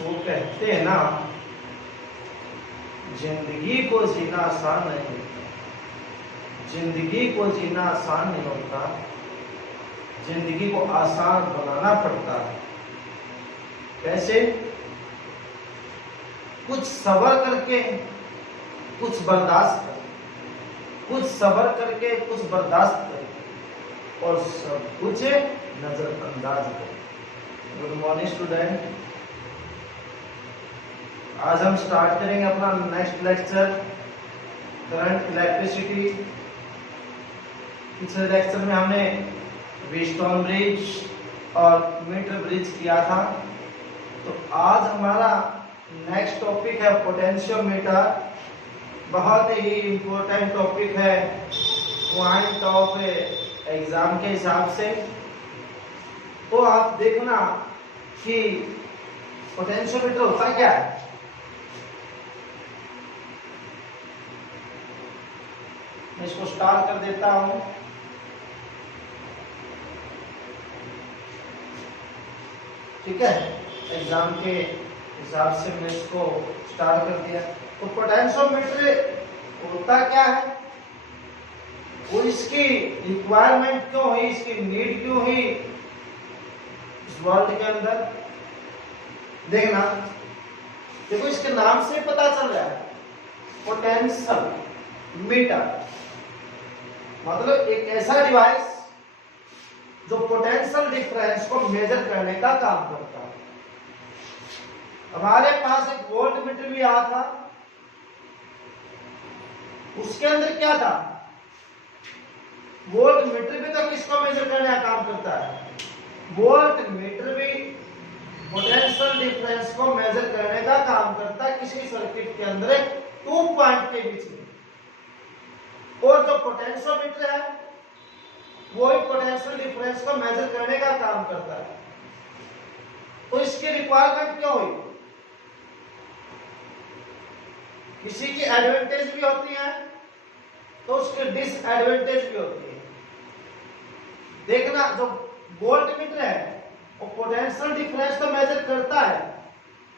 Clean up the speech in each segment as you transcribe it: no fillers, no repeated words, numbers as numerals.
वो कहते हैं ना, जिंदगी को जीना आसान नहीं होता, जिंदगी को जीना आसान नहीं होता, जिंदगी को आसान बनाना पड़ता है। कैसे? कुछ सब्र करके, कुछ बर्दाश्त करके, कुछ सब्र करके, कुछ बर्दाश्त करके, और सब कुछ नजरअंदाज करके। गुड मॉर्निंग स्टूडेंट, आज हम स्टार्ट करेंगे अपना नेक्स्ट लेक्चर, करंट इलेक्ट्रिसिटी। पिछले लेक्चर में हमने व्हीटस्टोन ब्रिज और मीटर ब्रिज किया था। तो आज हमारा नेक्स्ट टॉपिक है पोटेंशियोमीटर। बहुत ही इम्पोर्टेंट टॉपिक है पॉइंट ऑफ एग्जाम के हिसाब से। तो आप देखना कि पोटेंशियोमीटर होता क्या है। मैं इसको स्टार्ट कर देता हूं। ठीक है, एग्जाम के हिसाब से मैं इसको स्टार्ट कर दिया। तो पोटेंशियोमीटर होता क्या है, वो इसकी रिक्वायरमेंट क्यों हुई, इसकी नीड क्यों हुई इस वर्ल्ड के अंदर। देखना, देखो इसके नाम से पता चल रहा है पोटेंशियल मीटर, मतलब एक ऐसा डिवाइस जो पोटेंशियल डिफरेंस को मेजर करने का काम करता है। हमारे पास एक वोल्ट मीटर भी आया था, उसके अंदर क्या था, वोल्ट मीटर भी तो किसको मेजर करने का काम करता है, वोल्ट मीटर भी पोटेंशियल डिफरेंस को मेजर करने का काम करता है किसी सर्किट के अंदर 2 पॉइंट के बीच में। और जो पोटेंशियोमीटर है वो ही पोटेंशियल डिफरेंस को मेजर करने का काम करता है। तो इसकी रिक्वायरमेंट क्यों हुई, किसी की एडवांटेज भी होती है तो उसकी डिसएडवांटेज भी होती है। देखना, जो वोल्ट मीटर है वो पोटेंशियल डिफरेंस को मेजर करता है,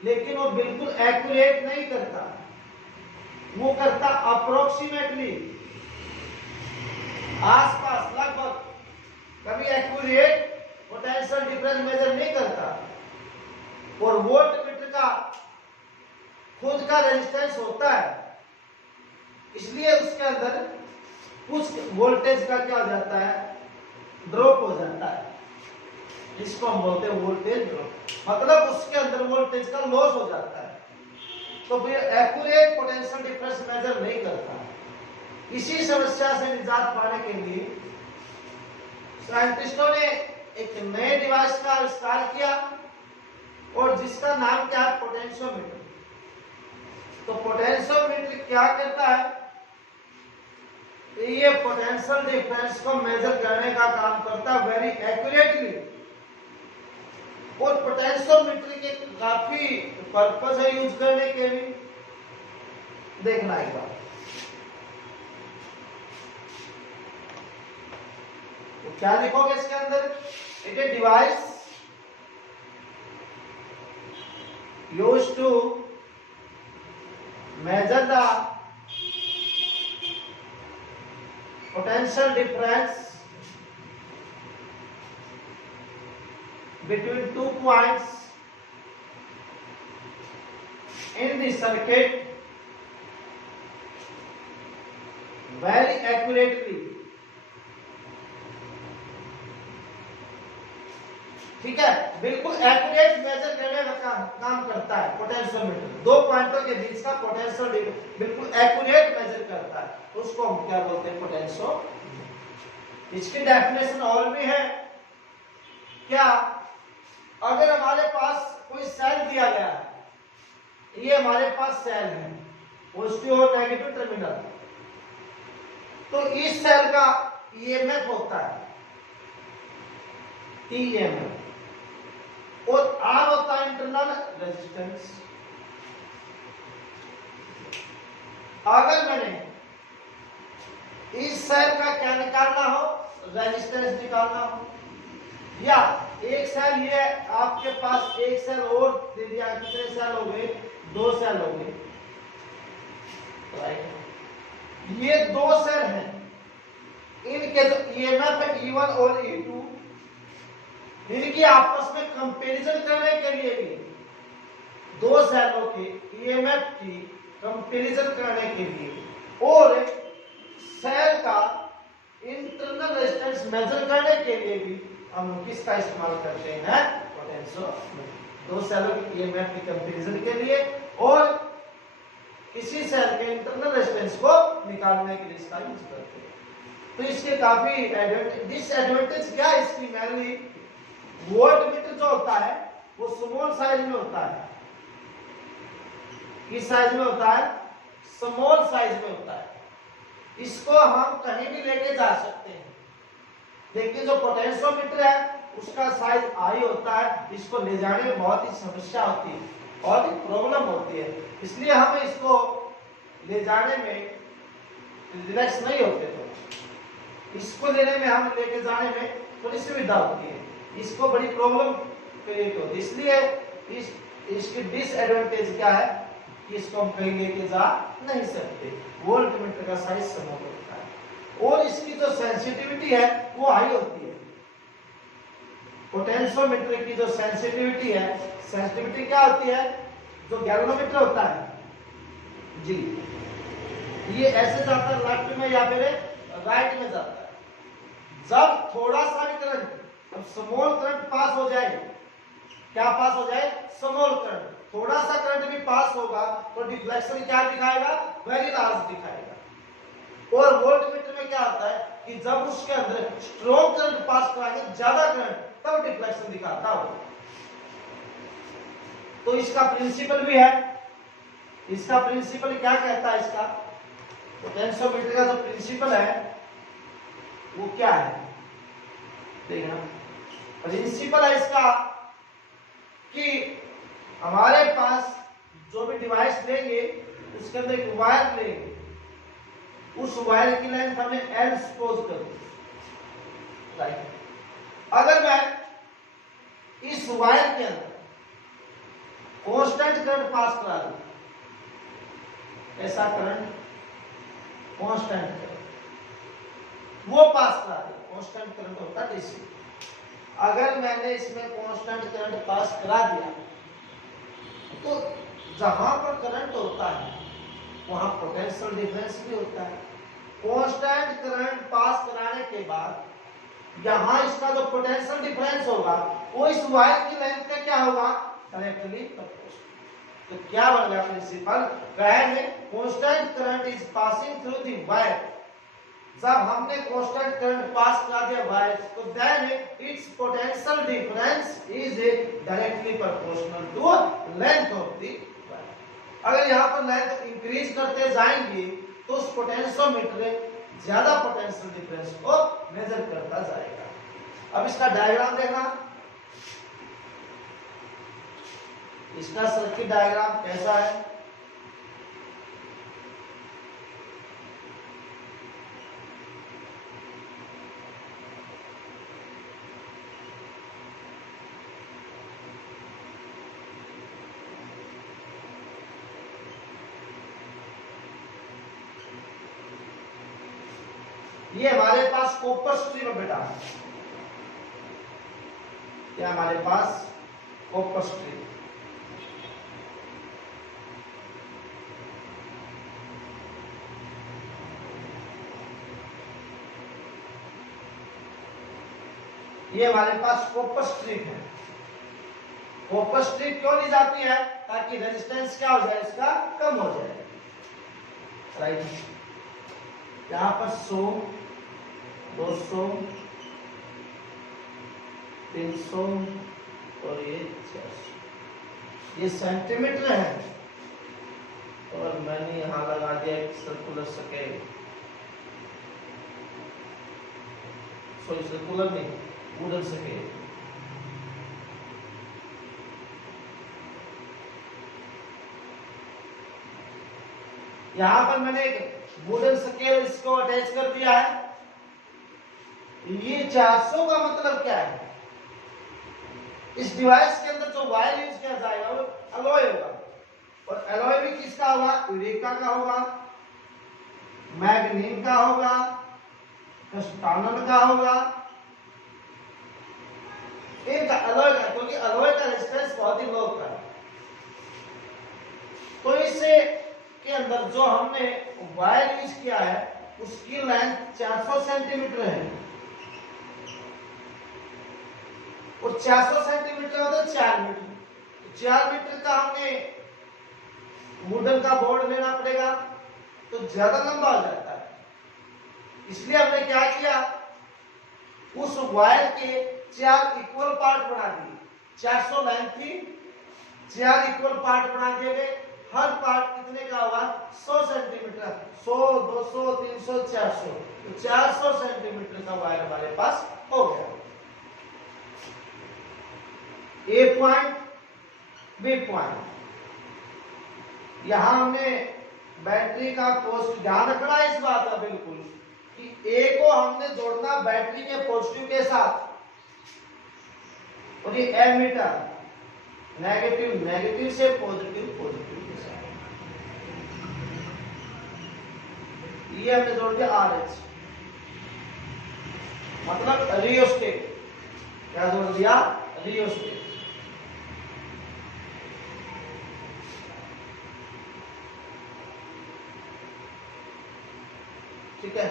लेकिन वो बिल्कुल एक्यूरेट नहीं करता, वो करता अप्रोक्सीमेटली, आसपास, लगभग। कभी एक्यूरेट पोटेंशियल डिफरेंस मेजर नहीं करता। और वोल्ट मीटर का खुद का रेजिस्टेंस होता है, इसलिए उसके अंदर कुछ वोल्टेज का क्या हो जाता है, ड्रॉप हो जाता है, जिसको हम बोलते हैं वोल्टेज ड्रॉप, मतलब उसके अंदर वोल्टेज का लॉस हो जाता है। तो फिर एक्यूरेट पोटेंशियल डिफरेंस मेजर नहीं करता। इसी समस्या से निजात पाने के लिए साइंटिस्टों ने एक नए डिवाइस का आविष्कार किया, और जिसका नाम क्या है, पोटेंशियोमीटर। तो पोटेंशियोमीटर क्या करता है, ये पोटेंशियल डिफरेंस को मेजर करने का काम करता है वेरी एक्यूरेटली। और पोटेंशियोमीटर के काफी पर्पस है यूज करने के लिए। देखना एक बार, तो क्या लिखोगे इसके अंदर, it a device used to measure the potential difference between 2 points in the circuit very accurately। ठीक है, बिल्कुल एक्यूरेट मेजर करने का काम करता है पोटेंशियोमीटर। 2 पॉइंटों के बीच का पोटेंशियल बिल्कुल एक्यूरेट मेजर करता है, तो उसको हम क्या बोलते हैं, पोटेंशियोमीटर। इसकी डेफिनेशन और भी है। क्या, अगर हमारे पास कोई सेल दिया गया है, ये हमारे पास सेल है, पॉजिटिव और नेगेटिव टर्मिनल, तो इस सेल का ईएमएफ होता है ईएमएफ, और आर होता है इंटरनल रेजिस्टेंस। अगर मैंने इस सेल का क्या निकालना हो, रेजिस्टेंस निकालना हो, या एक सेल ये आपके पास एक सेल और दे दिया, कितने सेल हो गए? 2 सेल हो गए, राइट। ये 2 सेल हैं, इनके जो ईएमएफ है E1 और E2, इनकी आपस में कंपैरिजन करने के लिए भी 2 सेलों के ईएमएफ की कंपैरिजन करने के लिए और सेल का इंटरनल रेजिस्टेंस मेजर करने के लिए भी हम किसका इस्तेमाल करते हैं? पोटेंशियोमीटर। 2 सेलों की ईएमएफ की कंपैरिजन के लिए और किसी सेल के इंटरनल रेजिस्टेंस को निकालने के लिए इसका यूज करते हैं। तो इसके काफी डिसएडवांटेज क्या है इसकी? मेनली वोल्टमीटर जो होता है वो स्मॉल साइज में होता है। किस साइज में होता है? स्मॉल साइज में होता है। इसको हम कहीं भी लेके जा सकते हैं, लेकिन जो पोटेंशियोमीटर है उसका साइज हाई होता है, इसको ले जाने में बहुत ही समस्या होती है, बहुत ही प्रॉब्लम होती है, इसलिए हम इसको ले जाने में रिलैक्स नहीं होते। तो इसको लेने में, हम लेके जाने में थोड़ी सुविधा होती है, इसको बड़ी प्रॉब्लम क्रिएट होती है, इसलिए इसकी डिसएडवांटेज क्या है कि इसको हम कहीं लेके जा नहीं सकते। वोल्टमीटर का साइज स्मॉल होता है और इसकी जो सेंसिटिविटी है वो हाई होती है। पोटेंशियोमीटर की जो सेंसिटिविटी है, सेंसिटिविटी क्या होती है? जो गैल्वेनोमीटर होता है जी, ये ऐसे जाता है लेफ्ट में या फिर राइट में जाता है। जब थोड़ा सा भी करंट, जब स्मॉल करंट पास हो जाए, क्या पास हो जाए? स्मॉल करंट, थोड़ा सा करंट भी पास होगा तो डिफ्लेक्शन क्या दिखाएगा? वेरी लार्ज दिखाएगा। और वोल्टमीटर में क्या होता है कि जब उसके अंदर स्ट्रॉन्ग करंट पास कराएंगे, ज्यादा करंट, तब डिफ्लेक्शन दिखाता होगा। तो इसका प्रिंसिपल भी है। इसका प्रिंसिपल क्या कहता है? इसका पोटेंशियोमीटर का जो प्रिंसिपल है वो क्या है? देखना, प्रिंसिपल है इसका कि हमारे पास जो भी डिवाइस लेंगे उसके अंदर एक वायर लेंगे, उस वायर की लेंथ हमें L सपोज करो, राइट। अगर मैं इस वायर के अंदर कांस्टेंट करंट पास करा दूं, ऐसा करंट कांस्टेंट करंट वो पास करा दे, कांस्टेंट करंट होता है डीसी। अगर मैंने इसमें कांस्टेंट करंट पास करा दिया तो जहां पर करंट होता है वहां पोटेंशियल डिफरेंस भी होता है। कांस्टेंट करंट पास कराने के बाद यहां इसका जो पोटेंशियल डिफरेंस होगा वो इस वायर की लेंथ का क्या होगा? Directly proportional. तो क्या बन गया प्रिंसिपल? कहेंगे constant current is passing through the wire. जब हमने कांस्टेंट करंट पास करा दिया वायर, तो then it's potential difference is directly proportional to length of the wire. अगर यहाँ पर लेंथ इंक्रीज करते जाएंगे तो उस पोटेंशियोमीटर ज्यादा पोटेंशियल डिफरेंस को मेजर करता जाएगा। अब इसका डायग्राम देखना, इसका सर्किट डायग्राम कैसा है? ये हमारे पास कॉपर स्ट्रिप है बेटा, ये हमारे पास कॉपर स्ट्रिप। ये हमारे पास कॉपर स्ट्रिप है। कॉपर स्ट्रिप क्यों ली जाती है? ताकि रेजिस्टेंस क्या हो जाए, इसका कम हो जाए, राइट। यहाँ पर 100, 200, 300 और ये 600, ये सेंटीमीटर है। और मैंने यहाँ लगा दिया एक सर्कुलर स्केल, सॉरी सर्कुलर नहीं, वुडन स्केल। यहाँ पर मैंने एक वुडन स्केल इसको अटैच कर दिया है। ये 400 का मतलब क्या है? इस डिवाइस के अंदर जो वायर यूज किया जाएगा वो एलॉय होगा, और एलॉय भी किसका होगा? यूरेका का होगा, मैग्नीन का होगा, टंगस्टन का होगा, इनका एलॉय का, क्योंकि एलॉय का रेजिस्टेंस बहुत ही लो होता है। तो इससे के अंदर जो हमने वायर यूज किया है उसकी लेंथ 400 सेंटीमीटर है, और 400 सेंटीमीटर होता है 4 मीटर। 4 मीटर का हमने वुडन का बोर्ड लेना पड़ेगा, तो ज्यादा लंबा हो जाता है। इसलिए हमने क्या किया, उस वायर के 4 इक्वल पार्ट बना दिए। 400 लेंथ थी, 4 इक्वल पार्ट बना दिए गए। हर पार्ट कितने का होगा? 100 सेंटीमीटर, 100, 200, 300, 400, तो 400 सेंटीमीटर का वायर हमारे पास हो गया। ए पॉइंट, बी पॉइंट, यहां हमने बैटरी का पोस्ट ध्यान रखना है इस बात का बिल्कुल कि ए को हमने जोड़ना बैटरी के पॉजिटिव के साथ, और ये एमीटर नेगेटिव नेगेटिव से पॉजिटिव पॉजिटिव के साथ, ये हमने जोड़ दिया RH, मतलब रियोस्टेट। क्या जोड़ दिया? रियोस्टेट। ठीक है,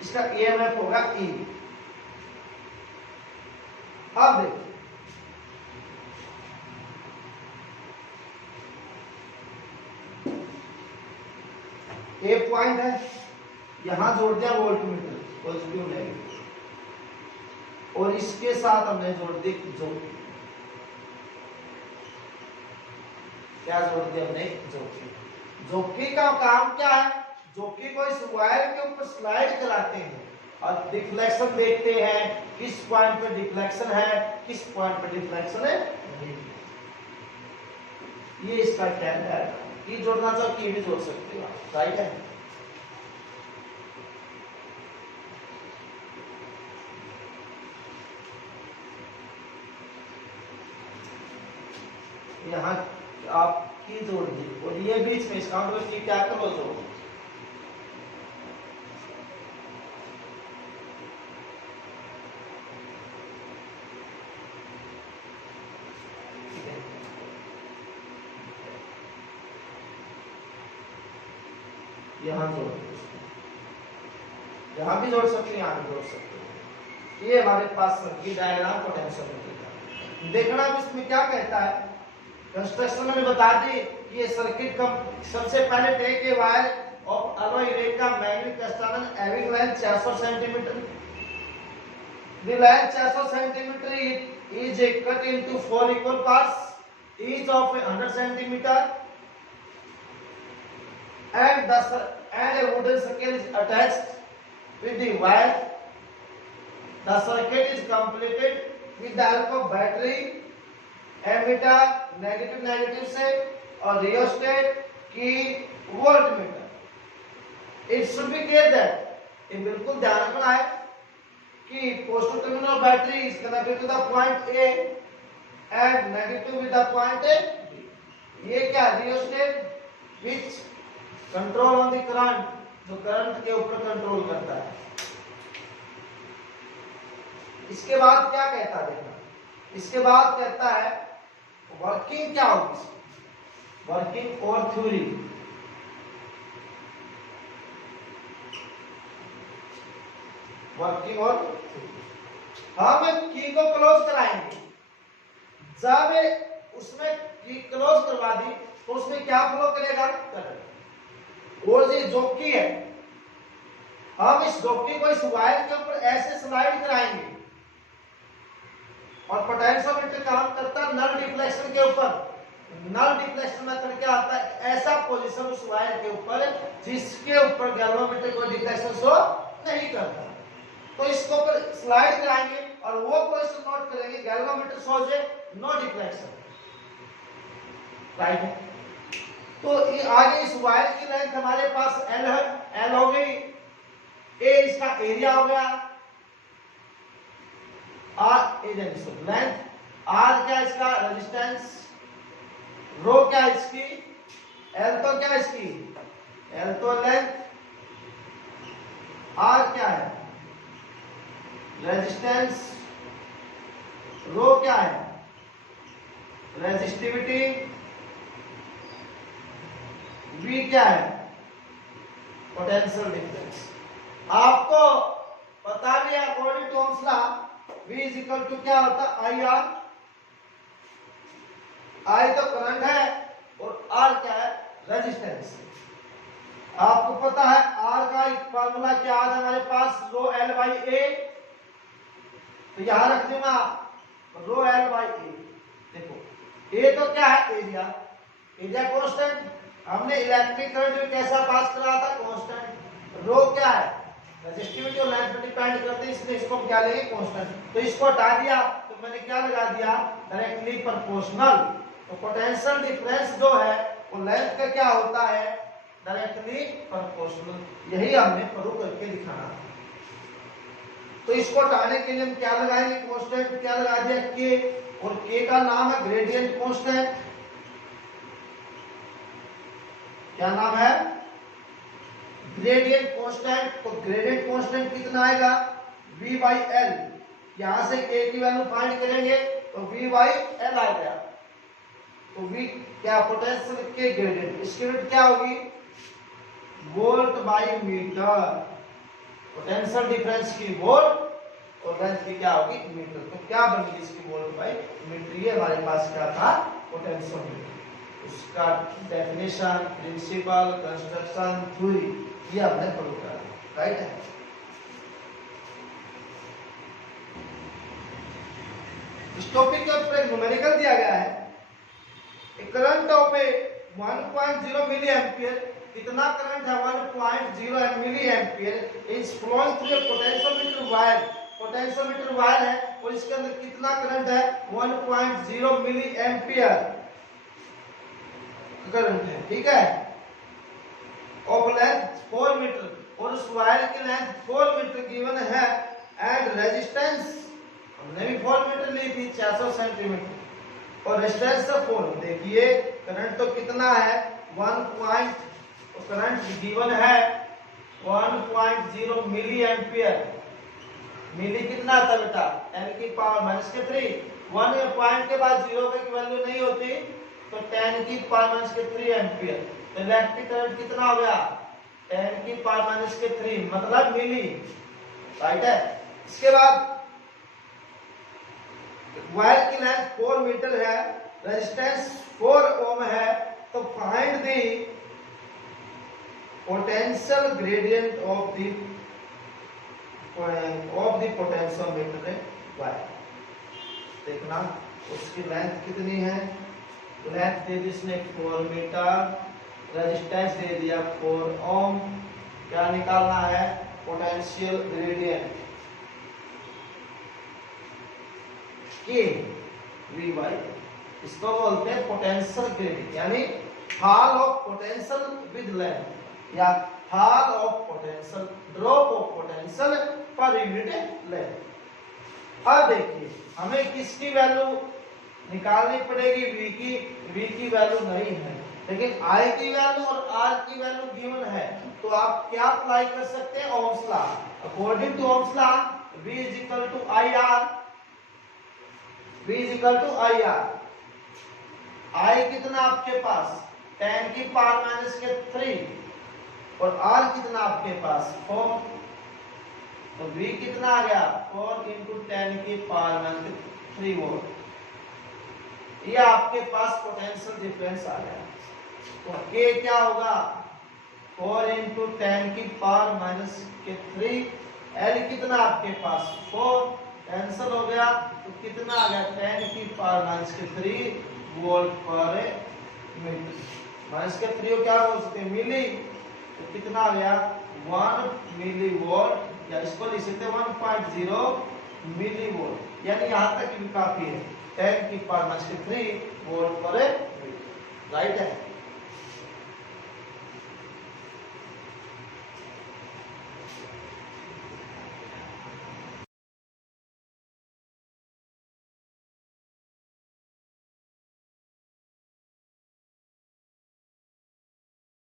इसका EMF होगा E। अब देखिए ए पॉइंट है, यहां जोड़ दिया वोल्टमीटर पॉजिटिव नेगेटिव, और इसके साथ हमने जोड़ दी जोकी। क्या जोड़ दिया हमने? जोकी। जोकी का काम क्या है? जोकी को इस वायर के ऊपर स्लाइड कराते हैं और डिफ्लेक्शन देखते हैं, किस पॉइंट पे डिफ्लेक्शन है, किस पॉइंट पे डिफ्लेक्शन है। ये इसका कहना है। की जोड़ना चाहो की भी जोड़ सकते हो, राइट है। यहाँ आप की जोड़ दी, और ये बीच में इसका मतलब की क्या करो जोड़। यहाँ जोड़, यहाँ भी जोड़ सकते हैं, यहाँ भी जोड़ सकते हैं। ये हमारे पास सर्किट डायग्राम पोटेंशियोमीटर का। देखना इसमें क्या कहता है। कंस्ट्रक्शन में बता दी कि ये सर्किट का सबसे पहले टेक के wire of alloy eureka magnetic crystal having length 400 centimetre. The length 400 centimeter is cut into 4 equal parts, each of 100 centimeter, and a wooden circle is attached with the wire. The circuit is completed with the help of battery, ammeter negative negative से, और rheostat की voltmeter. It should be clear that ये बिल्कुल ध्यान रखना है कि positive terminal battery is connected to the point A and negative with the point B. ये क्या? rheostat which control on the current, जो करंट के ऊपर कंट्रोल करता है। इसके बाद क्या कहता है देखना, इसके बाद कहता है वर्किंग क्या होगी, वर्किंग और थ्योरी। वर्किंग और हम की को क्लोज कराएंगे, जब उसमें की क्लोज करवा दी तो उसमें क्या फ्लो करेगा? करंट। और ये जोकी है, हम इस जोकी को इस वायर के ऊपर ऐसे स्लाइड कराएंगे, और पोटेंशियोमीटर काम करता है नल डिफ्लेक्शन के ऊपर। नल डिफ्लेक्शन में करके आता है ऐसा पोजीशन उस वायर के ऊपर जिसके ऊपर गैल्वेनोमीटर कोई डिफ्लेक्शन शो नहीं करता, तो इसको ऊपर स्लाइड कराएंगे और वो पोजीशन नोट करेंगे, galvanometer shows no deflection, right है। तो ये आगे इस वायर की लेंथ हमारे पास L है, L हो गई, A इसका एरिया हो गया, R लेंथ आर क्या है इसका रेजिस्टेंस, रो क्या है इसकी, एल तो क्या है इसकी, एल तो लेंथ, आर क्या है रेजिस्टेंस, रो क्या है रेजिस्टिविटी, वी क्या है पोटेंशियल डिफरेंस। आपको पता भी है according to Ohm's law V is equal to क्या होता है आई आर, आई तो करंट है और आर क्या है रेजिस्टेंस। आपको पता है आर का एक फार्मूला क्या है हमारे पास रो एल बाई ए, तो यहां रख देना रो एल बाई ए। देखो ए तो क्या है एरिया, एरिया कांस्टेंट, हमने इलेक्ट्रिक करंट में कैसा पास करा था कांस्टेंट, रो क्या है रेजिस्टिविटी और लेंथ पर डिपेंड करते हैं, इसलिए इसको क्या लेंगे कांस्टेंट। तो इसको हटा दिया तो मैंने क्या लगा दिया डायरेक्टली प्रोपोर्शनल। तो पोटेंशियल डिफरेंस जो है वो लेंथ का क्या होता है डायरेक्टली प्रोपोर्शनल, यही हमने प्रूव करके दिखाना। तो इसको हटाने के लिए हम क्या लगाएंगे कांस्टेंट, क्या लगा दिया के, और के का नाम है ग्रेडियंट कांस्टेंट। क्या नाम है ग्रेडियंट कांस्टेंट। तो ग्रेडियंट कांस्टेंट कितना आएगा v बाई एल, यहां से k की वैल्यू फाइंड करेंगे तो v बाई एल आ गया। तो v क्या पोटेंशियल के ग्रेडियंट, इसकी यूनिट क्या होगी volt by metre, potential difference की वोल्ट और लेंथ की क्या होगी मीटर। तो क्या बनेगी इसकी वोल्ट बाई मीटर, ये हमारे पास क्या था पोटेंशियल मीटर। उसका डेफिनेशन, प्रिंसिपल, कंस्ट्रक्शन, थ्योरी ये हमने प्रूव करा, राइट है। इस टॉपिक के ऊपर एक न्यूमेरिकल दिया गया है, एक current of a 1.0 milliampere, कितना करंट है 1.0 milliampere is flowing through a potentiometer wire, potentiometer wire है और इसके अंदर कितना करंट है 1.0 मिली एम्पियर करंट है, ठीक है। ऑफ लेंथ 4 मीटर और उस वायर की लेंथ 4 मीटर गिवन है एंड रेजिस्टेंस हमने भी 4 मीटर ली थी 600 सेंटीमीटर और रेजिस्टेंस 4। देखिए करंट तो कितना है 1. करंट गिवन है 1.0 मिली एम्पियर, मिली कितना था बेटा 10 की पावर माइनस के 3, 1 पॉइंट के बाद 0 की वैल्यू नहीं होती तो 10 की पावर माइनस के 3 एम्पियर। तो इलेक्ट्रिक करंट कितना हो गया 10 की पावर माइनस के 3 मतलब मिली, राइट है। इसके बाद वायर की लेंथ 4 मीटर है, रेजिस्टेंस 4 ओम है, तो find the potential gradient of the potentiometer wire. देखना उसकी लेंथ कितनी है, लेंथ दे दी इसने 4 मीटर, रेजिस्टेंस दे दिया 4 ओम। क्या निकालना है पोटेंशियल ग्रेडियंट के वी बाई, इसको बोलते हैं पोटेंशियल ग्रेडियंट, यानी fall of potential with length या fall of potential, drop of potential पर यूनिट लेंथ। अब देखिए हमें किसकी वैल्यू निकालनी पड़ेगी, v की वैल्यू नहीं है, लेकिन I की वैल्यू और R की वैल्यू गिवन है। तो आप क्या अप्लाई कर सकते हैं Ohm's law. According to Ohm's law V is equal to IR, V is equal to IR। I कितना आपके पास 10 की पावर माइनस के 3 और R कितना आपके पास 4, तो V कितना आ गया 4 इंटू 10 की पावर माइनस के 3 वोल्ट। ये आपके पास पोटेंशियल डिफरेंस आ गया। तो K क्या होगा 4 इंटू 10 की पावर माइनस के 3, L कितना आपके पास 4 कैंसिल हो गया, तो कितना आ गया 10 की पावर माइनस के 3 वोल्ट पर मीटर। माइनस के 3 को क्या बोल सकते हैं मिली, तो कितना आ गया 1 मिली वोल्ट, या इसको लिख सकते 1.0 मिली वोल्ट, यानी यहां तक भी काफी है 10 की पावर माइनस के 3 वोल्ट पर मीटर, राइट है।